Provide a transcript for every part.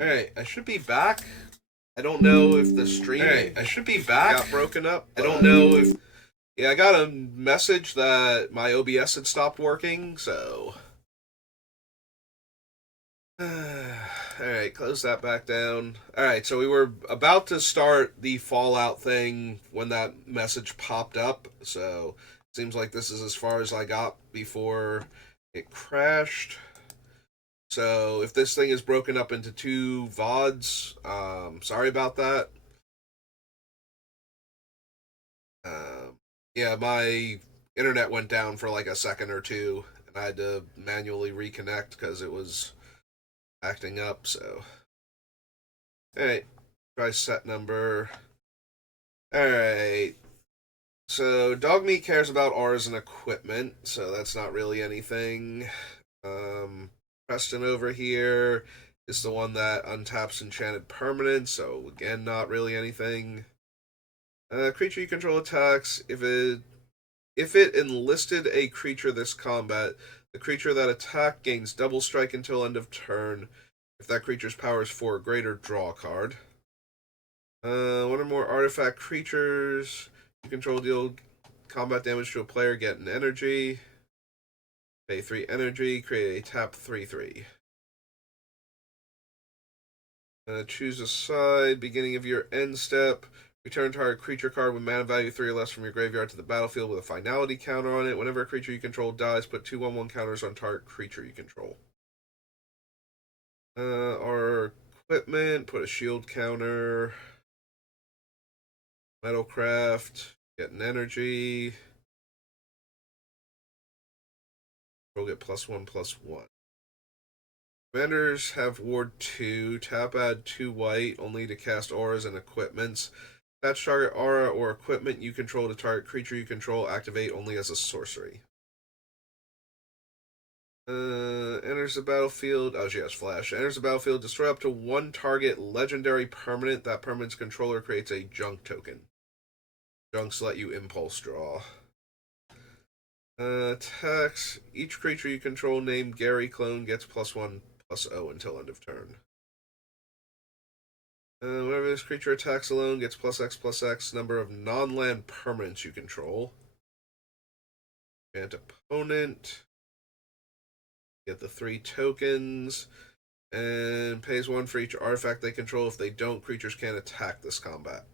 Alright, I should be back. I don't know if the stream Alright, I should be back. got broken up. I don't know if. Yeah, I got a message that my OBS had stopped working, so. Alright, close that back down. Alright, so we were about to start the Fallout thing when that message popped up, so seems like this is as far as I got before it crashed. So if this thing is broken up into two VODs, sorry about that. Yeah, my internet went down for like a second or two, and I had to manually reconnect because it was acting up. So, all right, try set number. All right. So, dog meat cares about auras and equipment, so that's not really anything. Preston over here is the one that untaps enchanted permanents, so again, not really anything. Creature you control attacks if it enlisted a creature this combat, the creature that attacked gains double strike until end of turn. If that creature's power is 4 or greater, draw a card. One or more artifact creatures you control deal combat damage to a player, get an energy. Pay 3 energy, create a tap 3/3. Choose a side, beginning of your end step. Return target creature card with mana value 3 or less from your graveyard to the battlefield with a finality counter on it. Whenever a creature you control dies, put 2/1/1 counters on target creature you control. Our equipment, put a shield counter. Metalcraft, get an energy. We'll get +1/+1. Commanders have Ward 2. Tap add 2 white, only to cast auras and equipments. Attach target aura or equipment you control to target creature you control. Activate only as a sorcery. Enters the battlefield. Oh, she has flash. Enters the battlefield. Destroy up to 1 target legendary permanent. That permanent's controller creates a junk token. Junks let you impulse draw. Attacks. Each creature you control named Gary Clone gets +1/+0 until end of turn. Whenever this creature attacks alone, gets +X/+X number of non-land permanents you control. And opponent. Get the 3 tokens. And pays 1 for each artifact they control. If they don't, creatures can't attack this combat.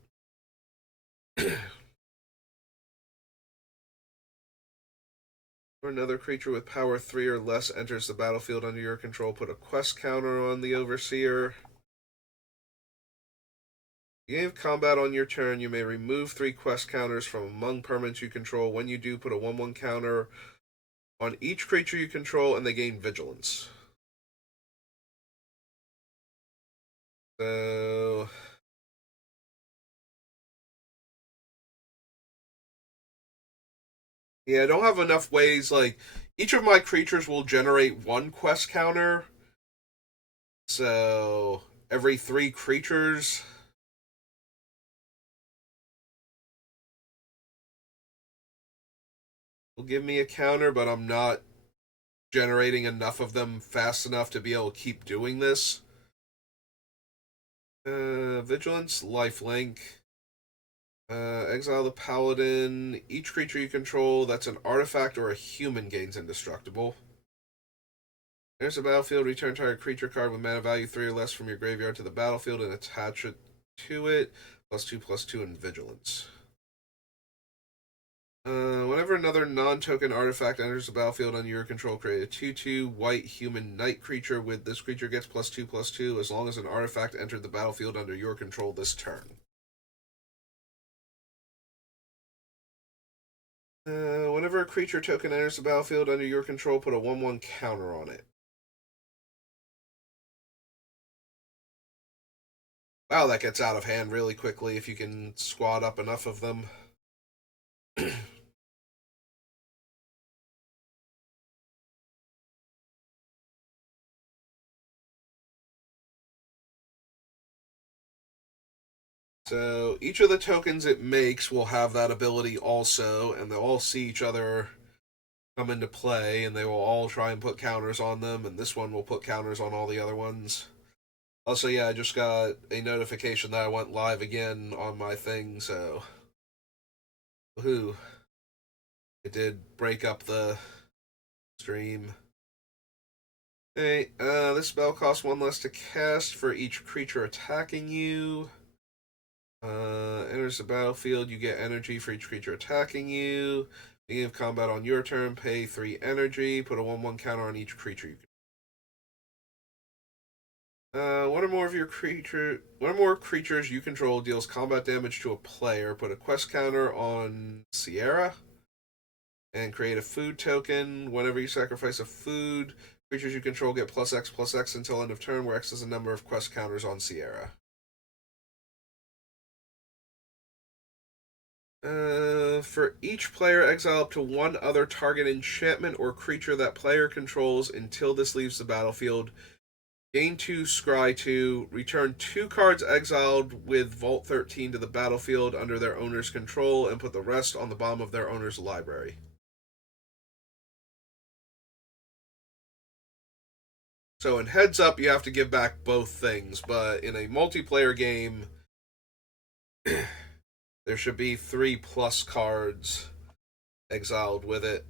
Or another creature with power 3 or less enters the battlefield under your control, put a quest counter on the Overseer. Beginning of combat on your turn, you may remove 3 quest counters from among permanents you control. When you do, put a 1/1 counter on each creature you control, and they gain vigilance. So. Yeah, I don't have enough ways. Like, each of my creatures will generate 1 quest counter. So, every 3 creatures. Will give me a counter, but I'm not generating enough of them fast enough to be able to keep doing this. Vigilance, lifelink. Exile the paladin. Each creature you control that's an artifact or a human gains indestructible. There's a battlefield. Return target creature card with mana value 3 or less from your graveyard to the battlefield and attach it to it. +2/+2 in vigilance. Whenever another non-token artifact enters the battlefield under your control, create a 2/2 white human knight creature with this creature gets +2/+2 as long as an artifact entered the battlefield under your control this turn. Whenever a creature token enters the battlefield under your control, put a 1/1 counter on it. Wow, that gets out of hand really quickly if you can squad up enough of them. So each of the tokens it makes will have that ability also, and they'll all see each other come into play, and they will all try and put counters on them, and this one will put counters on all the other ones. Also, yeah, I just got a notification that I went live again on my thing, so woohoo! It did break up the stream. Hey, this spell costs one less to cast for each creature attacking you. Enters the battlefield, you get energy for each creature attacking you. Beginning of combat on your turn, pay 3 energy. Put a 1/1 counter on each creature you can. One or more creatures you control deals combat damage to a player. Put a quest counter on Sierra and create a food token. Whenever you sacrifice a food, creatures you control get +X/+X until end of turn, where X is the number of quest counters on Sierra. For each player, exile up to one other target enchantment or creature that player controls until this leaves the battlefield. Gain 2, scry 2, return 2 cards exiled with Vault 13 to the battlefield under their owner's control, and put the rest on the bottom of their owner's library. So in Heads Up, you have to give back both things, but in a multiplayer game, there should be 3+ cards exiled with it.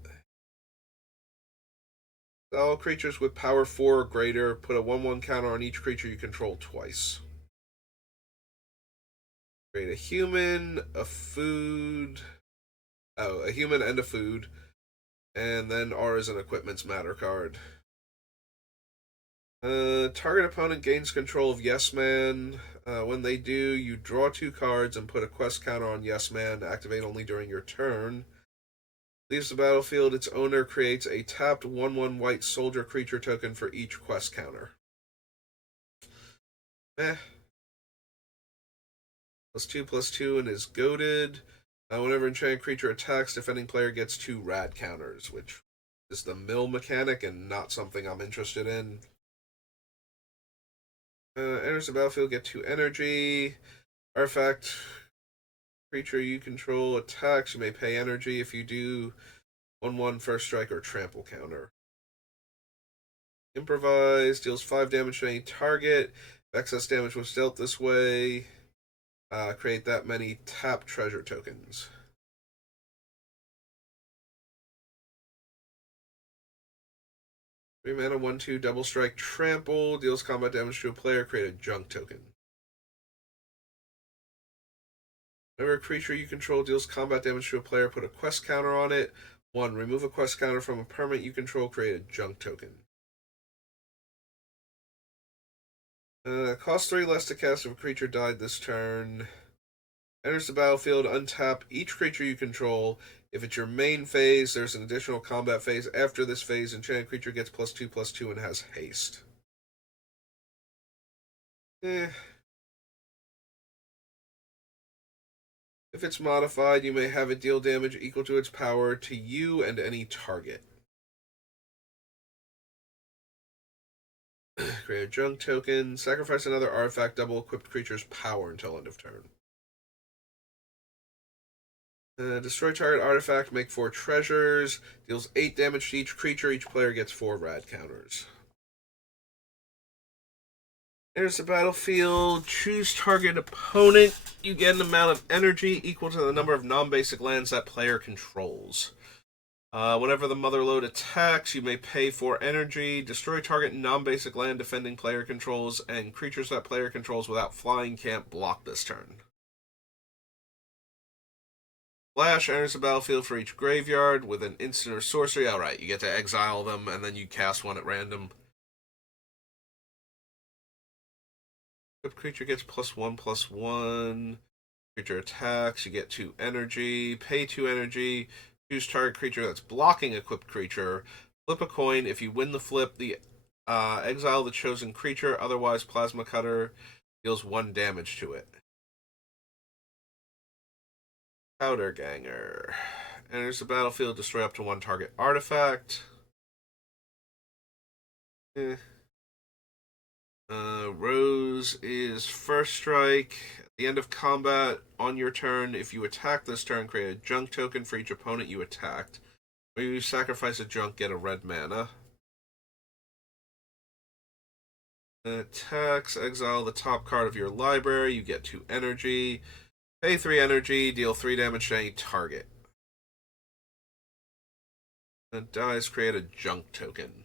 All creatures with power 4 or greater, put a 1/1 counter on each creature you control twice. Create a human, a food. Oh, a human and a food. And then R is an equipment's matter card. Target opponent gains control of Yes Man. When they do, you draw 2 cards and put a quest counter on Yes Man. Activate only during your turn. Leaves the battlefield. Its owner creates a tapped 1/1 white soldier creature token for each quest counter. Eh. +2/+2 and is goaded. Whenever enchanted creature attacks, defending player gets 2 rad counters, which is the mill mechanic and not something I'm interested in. Enters the battlefield, get 2 energy. Artifact creature you control attacks, you may pay energy. If you do, 1/1 first strike or trample counter. Improvise deals 5 damage to any target. If excess damage was dealt this way, create that many tap treasure tokens. 3 mana, 1/2 double strike trample deals combat damage to a player. Create a junk token. Whenever a creature you control deals combat damage to a player, put a quest counter on it. 1. Remove a quest counter from a permanent you control. Create a junk token. Cost 3 less to cast if a creature died this turn. Enters the battlefield, untap each creature you control. If it's your main phase, there's an additional combat phase. After this phase, enchanted creature gets +2/+2 and has haste. Eh. If it's modified, you may have it deal damage equal to its power to you and any target. Create a junk token. Sacrifice another artifact, double equipped creature's power until end of turn. Destroy target artifact, make 4 treasures. Deals 8 damage to each creature. Each player gets 4 rad counters. There's the battlefield. Choose target opponent. You get an amount of energy equal to the number of non-basic lands that player controls. Whenever the Mother Lode attacks, you may pay 4 energy. Destroy target non-basic land defending player controls, and creatures that player controls without flying can't block this turn. Flash enters the battlefield for each graveyard with an instant or sorcery. Alright, you get to exile them, and then you cast one at random. If creature gets +1/+1. Creature attacks, you get 2 energy. Pay 2 energy. Choose target creature that's blocking equipped creature. Flip a coin. If you win the flip, exile the chosen creature. Otherwise, Plasma Cutter deals 1 damage to it. Powder Ganger enters the battlefield. Destroy up to 1 target artifact. Rose is first strike. At the end of combat, on your turn, if you attack this turn, create a junk token for each opponent you attacked. When you sacrifice a junk, get a red mana. Attacks, exile the top card of your library. You get 2 energy. Pay 3 energy, deal 3 damage to any target. And dies, create a junk token.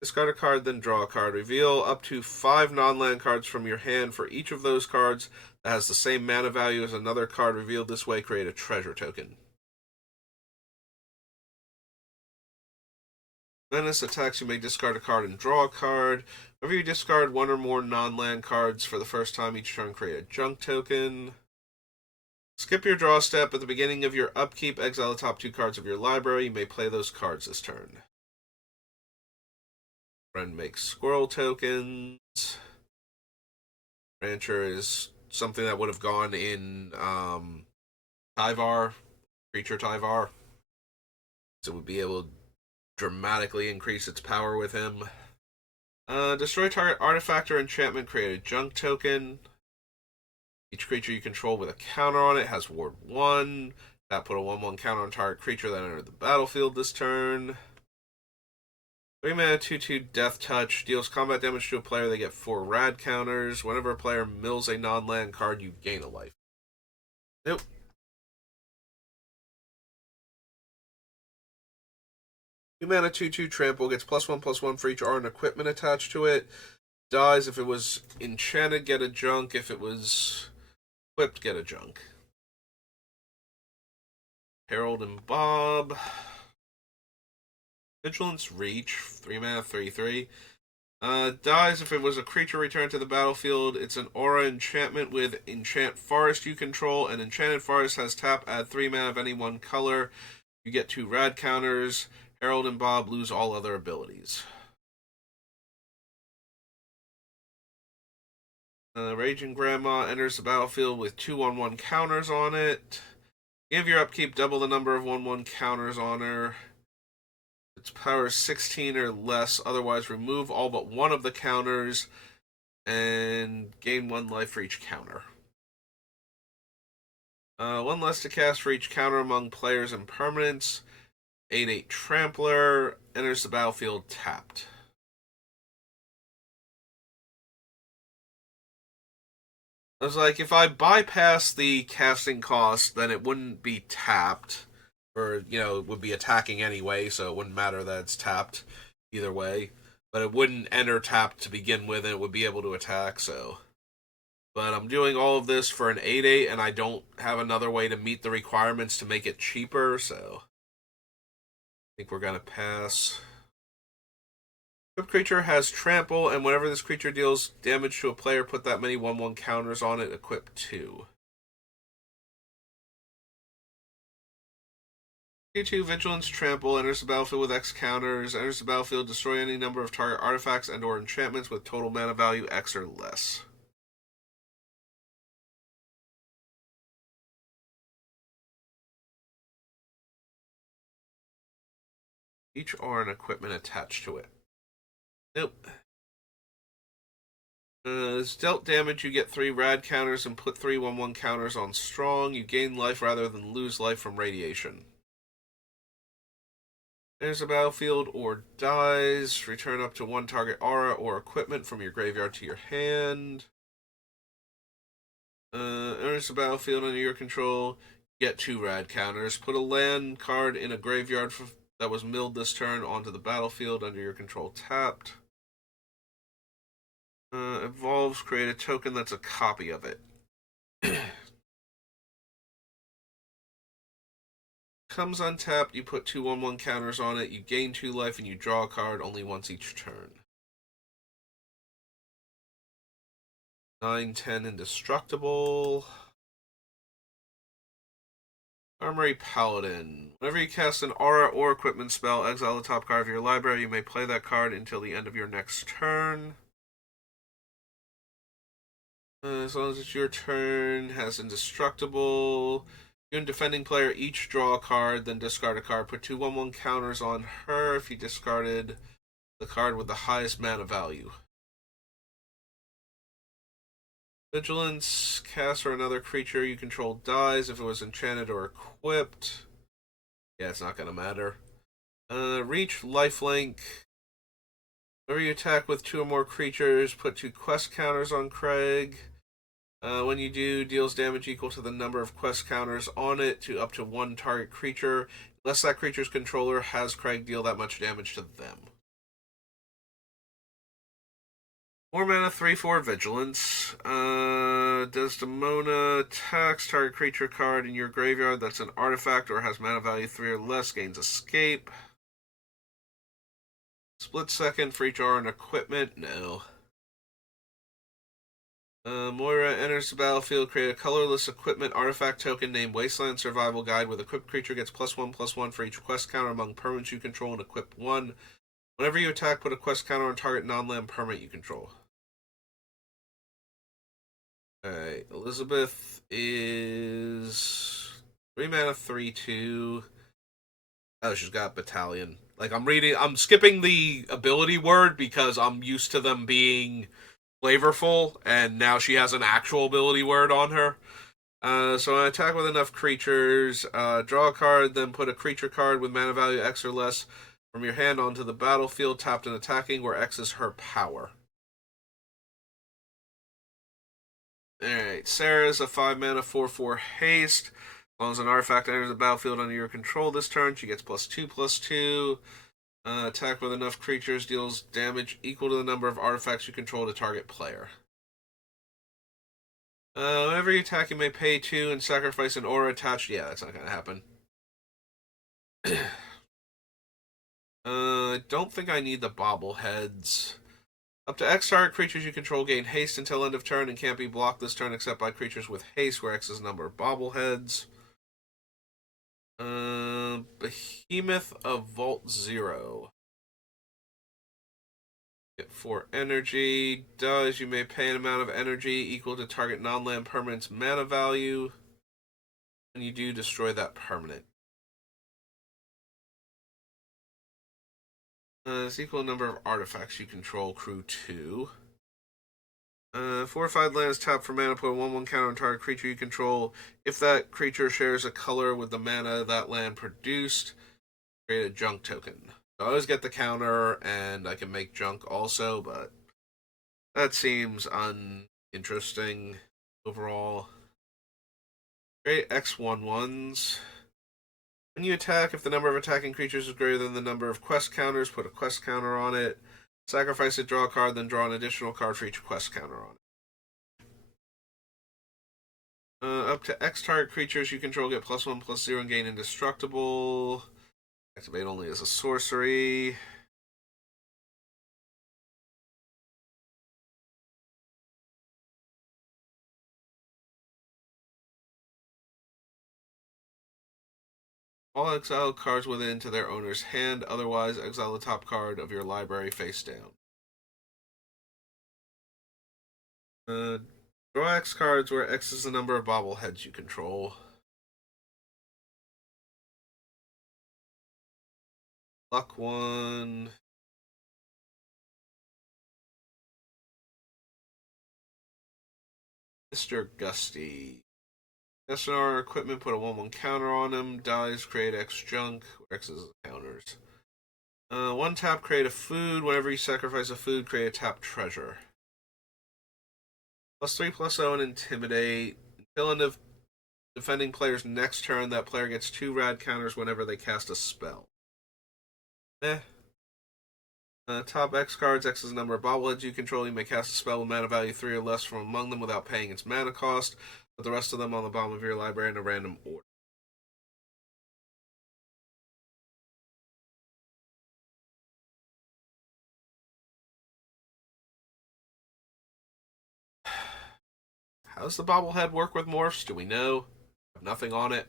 Discard a card, then draw a card. Reveal up to 5 non-land cards from your hand. For each of those cards that has the same mana value as another card revealed this way, create a treasure token. Menace attacks, you may discard a card and draw a card. Whenever you discard 1 or more non-land cards for the first time each turn, create a junk token. Skip your draw step. At the beginning of your upkeep, exile the top 2 cards of your library. You may play those cards this turn. Friend makes squirrel tokens. Rancher is something that would have gone in Tyvar, creature Tyvar. So it would be able to dramatically increase its power with him. Destroy target artifact or enchantment, create a junk token. Each creature you control with a counter on it has Ward 1. That put a 1/1 counter on target creature that entered the battlefield this turn. 3 mana 2/2 Death Touch. Deals combat damage to a player, they get 4 rad counters. Whenever a player mills a non-land card, you gain a life. Nope. 2 mana 2/2 Trample, gets +1/+1 for each art and equipment attached to it. Dies if it was enchanted, get a junk. If it was equipped, get a junk. Harold and Bob. Vigilance Reach, 3 mana 3/3. Dies if it was a creature returned to the battlefield. It's an aura enchantment with Enchant Forest you control. An Enchanted Forest has tap, add 3 mana of any one color. You get 2 rad counters. Harold and Bob lose all other abilities. Raging Grandma enters the battlefield with 2 1/1 counters on it. Give your upkeep double the number of 1/1 counters on her. Its power is 16 or less. Otherwise, remove all but one of the counters and gain 1 life for each counter. 1 less to cast for each counter among players and permanents. 8/8 Trampler enters the battlefield tapped. I was like, if I bypass the casting cost, then it wouldn't be tapped. Or, it would be attacking anyway, so it wouldn't matter that it's tapped either way. But it wouldn't enter tapped to begin with, and it would be able to attack, so. But I'm doing all of this for an 8/8, and I don't have another way to meet the requirements to make it cheaper, so. I think we're going to pass. Equipped creature has trample, and whenever this creature deals damage to a player, put that many 1/1 counters on it, equip 2. 2/2 Vigilance Trample enters the battlefield with X counters. Enters the battlefield, destroy any number of target artifacts and or enchantments with total mana value X or less. Each R and equipment attached to it. Nope. As dealt damage, you get 3 rad counters and put 3 1/1 counters on strong. You gain life rather than lose life from radiation. Enters the battlefield or dies. Return up to 1 target aura or equipment from your graveyard to your hand. Enters the battlefield under your control. Get 2 rad counters. Put a land card in a graveyard that was milled this turn onto the battlefield under your control tapped. Evolves, create a token that's a copy of it. Comes untapped, you put 2 1/1 counters on it, you gain 2 life, and you draw a card only once each turn. 9/10 Indestructible. Armory Paladin. Whenever you cast an aura or equipment spell, exile the top card of your library. You may play that card until the end of your next turn. As long as it's your turn, has Indestructible. You and defending player each draw a card, then discard a card. Put 2 1/1 counters on her if you discarded the card with the highest mana value. Vigilance, cast or another creature you control dies if it was enchanted or equipped. Yeah, it's not going to matter. Reach, lifelink. Whenever you attack with 2 or more creatures, put 2 quest counters on Craig. When you do, deals damage equal to the number of quest counters on it to up to 1 target creature, unless that creature's controller has Craig deal that much damage to them. 4 mana, 3/4 Vigilance. Desdemona attacks target creature card in your graveyard that's an artifact or has mana value 3 or less, gains escape. Split second for each R and equipment. No. Moira enters the battlefield. Create a colorless equipment artifact token named Wasteland Survival Guide. With equipped creature gets +1/+1 for each quest counter among permanents you control and equip 1. Whenever you attack, put a quest counter on target non-land permanent you control. Alright, Elizabeth is 3 mana, 3/2. Oh, she's got Battalion. Like, I'm skipping the ability word because I'm used to them being flavorful, and now she has an actual ability word on her. So I attack with enough creatures, draw a card, then put a creature card with mana value X or less from your hand onto the battlefield, tapped and attacking, where X is her power. Alright, Sarah's a 5 mana, 4/4 haste. As long as an artifact enters the battlefield under your control this turn, she gets +2/+2. Attack with enough creatures deals damage equal to the number of artifacts you control to target player. Whenever you attack, you may pay 2 and sacrifice an aura attached. Yeah, that's not going to happen. I don't think I need the bobbleheads. Up to X target creatures you control gain haste until end of turn and can't be blocked this turn except by creatures with haste, where X is the number of bobbleheads. Behemoth of Vault 0. Get 4 energy. Does you may pay an amount of energy equal to target non-land permanent's mana value. And you do destroy that permanent. It's equal number of artifacts you control, crew 2. Fortified lands tap for mana, put a 1/1 counter on target creature you control. If that creature shares a color with the mana that land produced, create a junk token. So I always get the counter, and I can make junk also, but that seems uninteresting overall. Create X11s. When you attack, if the number of attacking creatures is greater than the number of quest counters, put a quest counter on it. Sacrifice it, draw a card, then draw an additional card for each quest counter on it. Up to X target creatures you control get +1/+0 and gain indestructible. Activate only as a sorcery. All exile cards with it into their owner's hand. Otherwise, exile the top card of your library face down. Draw X cards where X is the number of bobbleheads you control. Luck 1. Mr. Gusty. SNR equipment, put a 1/1 counter on him. Dies, create X junk. X is the counters. 1 tap, create a food. Whenever you sacrifice a food, create a tap treasure. +3/+0 and intimidate. Until end of defending player's next turn, that player gets 2 rad counters whenever they cast a spell. Top X cards. X is the number of bobbleheads you control. You may cast a spell with mana value 3 or less from among them without paying its mana cost. Put the rest of them on the bottom of your library in a random order. How does the bobblehead work with morphs? Do we know? Have nothing on it.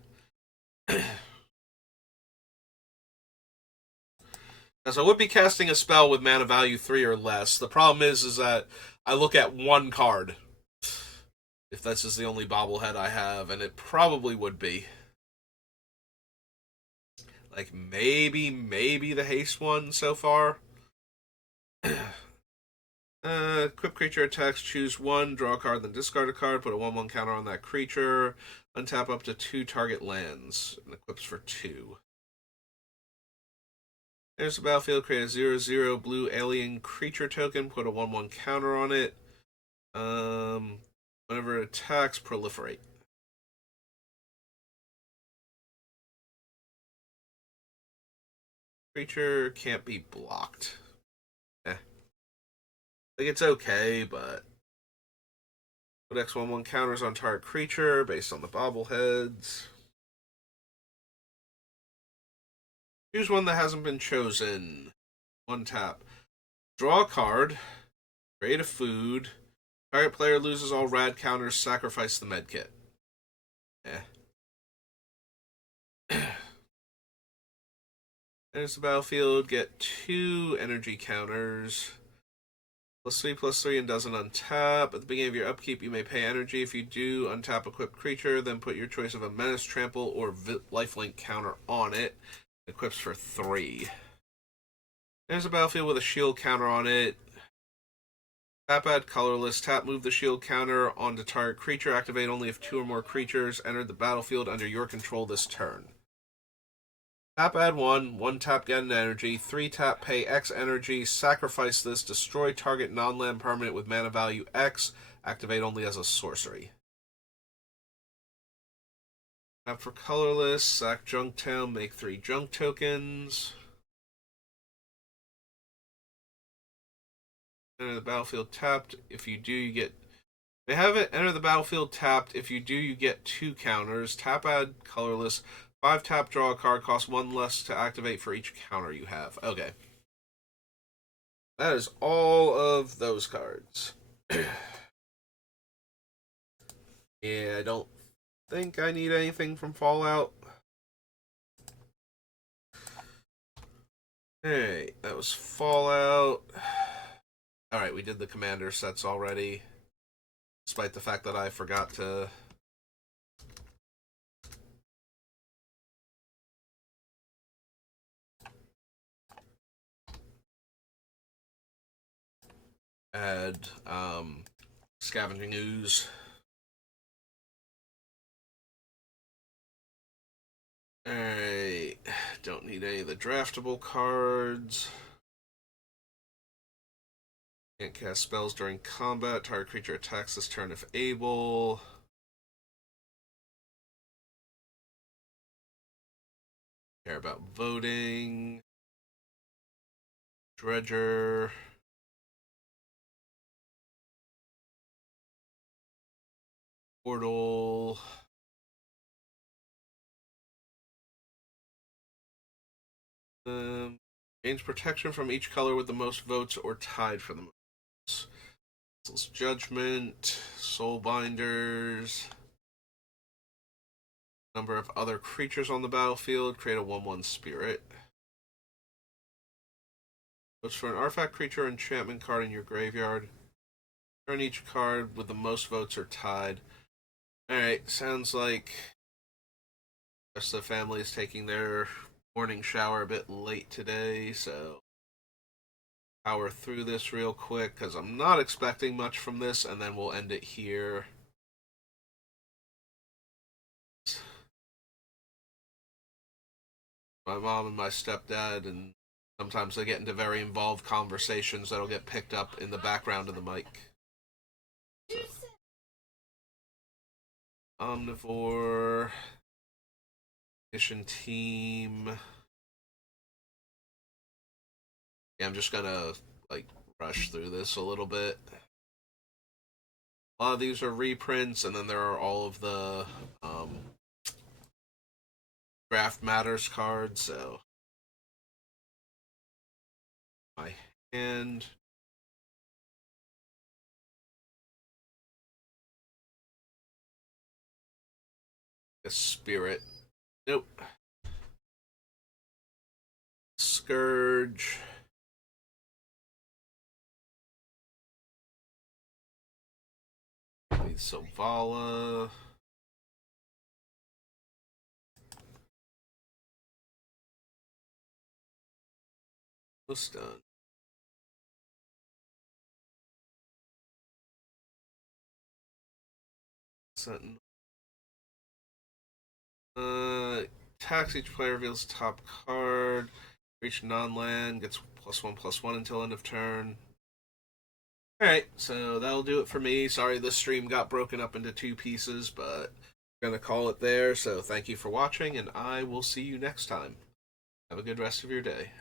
As I would be casting a spell with mana value 3 or less. The problem is that I look at 1 card. If this is the only bobblehead I have, and it probably would be. Like, maybe the haste one so far. Equip creature attacks, choose 1, draw a card, then discard a card, put a 1/1 counter on that creature, untap up to 2 target lands, and equips for 2. There's the battlefield. Create a 0/0 blue alien creature token. Put a 1/1 counter on it. Whenever it attacks, proliferate. Creature can't be blocked. I think it's okay, but put X/1/1 counters on target creature based on the bobbleheads. Choose one that hasn't been chosen. 1 tap. Draw a card. Create a food. Target player loses all rad counters. Sacrifice the medkit. There's the battlefield. Get 2 energy counters. +3/+3 and doesn't untap. At the beginning of your upkeep, you may pay energy. If you do, untap equipped creature, then put your choice of a menace, trample, or lifelink counter on it. It equips for 3. There's a battlefield with a shield counter on it. Tap add colorless. Tap move the shield counter onto target creature. Activate only if 2 or more creatures entered the battlefield under your control this turn. Tap add 1 tap get an energy, 3 tap pay X energy, sacrifice this, destroy target non-land permanent with mana value X, activate only as a sorcery. Tap for colorless, sack Junktown, make 3 junk tokens. Enter the battlefield tapped. If you do, you get. They have it enter the battlefield tapped. If you do, you get 2 counters. Tap add colorless. 5 tap draw a card, costs 1 less to activate for each counter you have. Okay. That is all of those cards. Yeah, I don't think I need anything from Fallout. Hey, that was Fallout. Alright, we did the commander sets already. Despite the fact that I forgot to add scavenging ooze. Alright, don't need any of the draftable cards. Can't cast spells during combat. Target creature attacks this turn if able. Care about voting. Dredger. Portal. Gains protection from each color with the most votes or tied for the most. Judgment, Soulbinders. Number of other creatures on the battlefield. Create a 1/1 spirit. Votes for an artifact, creature, enchantment card in your graveyard. Turn each card with the most votes or tied. Alright, sounds like the rest of the family is taking their morning shower a bit late today, so power through this real quick because I'm not expecting much from this, and then we'll end it here. My mom and my stepdad, and sometimes they get into very involved conversations that'll get picked up in the background of the mic. So. Omnivore. Mission team. Yeah, I'm just gonna rush through this a little bit. A lot of these are reprints, and then there are all of the Draft Matters cards, so my hand. A spirit. Nope. Scourge. Sovala. Almost done. Sentinel. Tax each player reveals top card. Reach non-land, gets +1/+1 until end of turn. Alright, so that'll do it for me. Sorry this stream got broken up into 2 pieces, but I'm going to call it there. So thank you for watching, and I will see you next time. Have a good rest of your day.